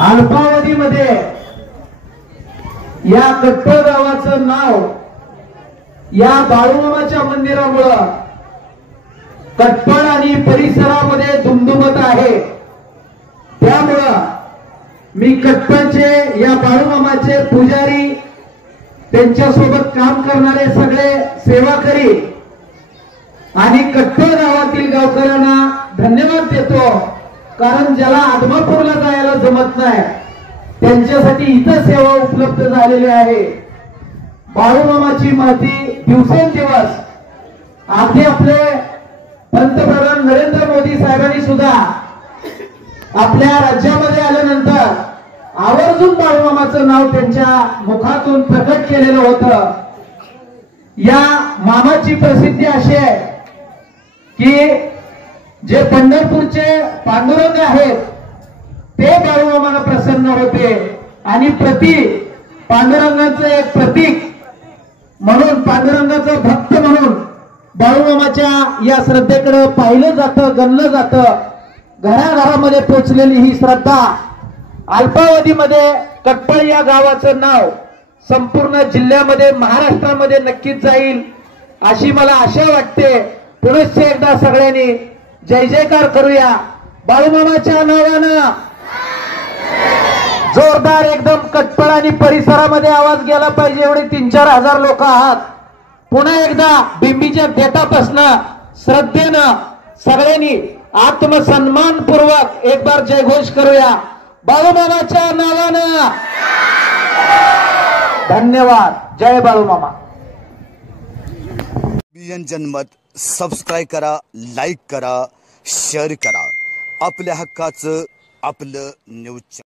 अल्पावधीमध्ये या कट्टळ गावाचं नाव या बाळूमामाच्या मंदिरामुळं कट्टळ आणि परिसरामध्ये दुमदुमत आहे। त्यामुळं मी कट्टळचे या बाळूमामाचे पुजारी त्यांच्यासोबत काम करणारे सगळे सेवाकरी आणि कट्टळ गावातील गावकऱ्यांना धन्यवाद देतो। कारण ज्याला आदमापूरला जायला जमत नाही त्यांच्यासाठी इथं सेवा उपलब्ध झालेली आहे। बाळूमामाची महती दिवसेंदिवस अगदी आपले पंतप्रधान नरेंद्र मोदी साहेबांनी सुद्धा आपल्या राज्यामध्ये आल्यानंतर आवर्जून बाळूमामाचं नाव त्यांच्या मुखातून प्रकट केलेलं होतं। या मामाची प्रसिद्धी अशी आहे की जे पंढरपूरचे पांडुरंग आहेत ते बाळूमामाला प्रसन्न होते आणि पांडुरंगाचं एक प्रतीक म्हणून पांडुरंगाचं भक्त म्हणून बाळूमामाच्या या श्रद्धेकडे पाहिलं जातं, गणलं जातं। घराघरामध्ये पोचलेली ही श्रद्धा अल्पावधीमध्ये कट्टळ या गावाचं नाव संपूर्ण जिल्ह्यामध्ये महाराष्ट्रामध्ये नक्कीच जाईल अशी मला आशा वाटते। पुनश्च एकदा सगळ्यांनी जय जयकार करूया बाळूमामाच्या नावानं। जोरदार एकदम कट्टळ आणि परिसरामध्ये आवाज गेला पाहिजे एवढे 3-4 हजार लोक आहात। पुन्हा एकदा बिंबीच्या देठापासनं श्रद्धेनं सगळ्यांनी आत्मसन्मानपूर्वक एक बार जयघोष करूया बाळूमामाच्या नावानं। धन्यवाद। जय बाळूमामा। बीएन जनमत सबस्क्राइब करा, लाईक करा, शेअर करा। आपल्या हक्काचं आपलं न्यूज।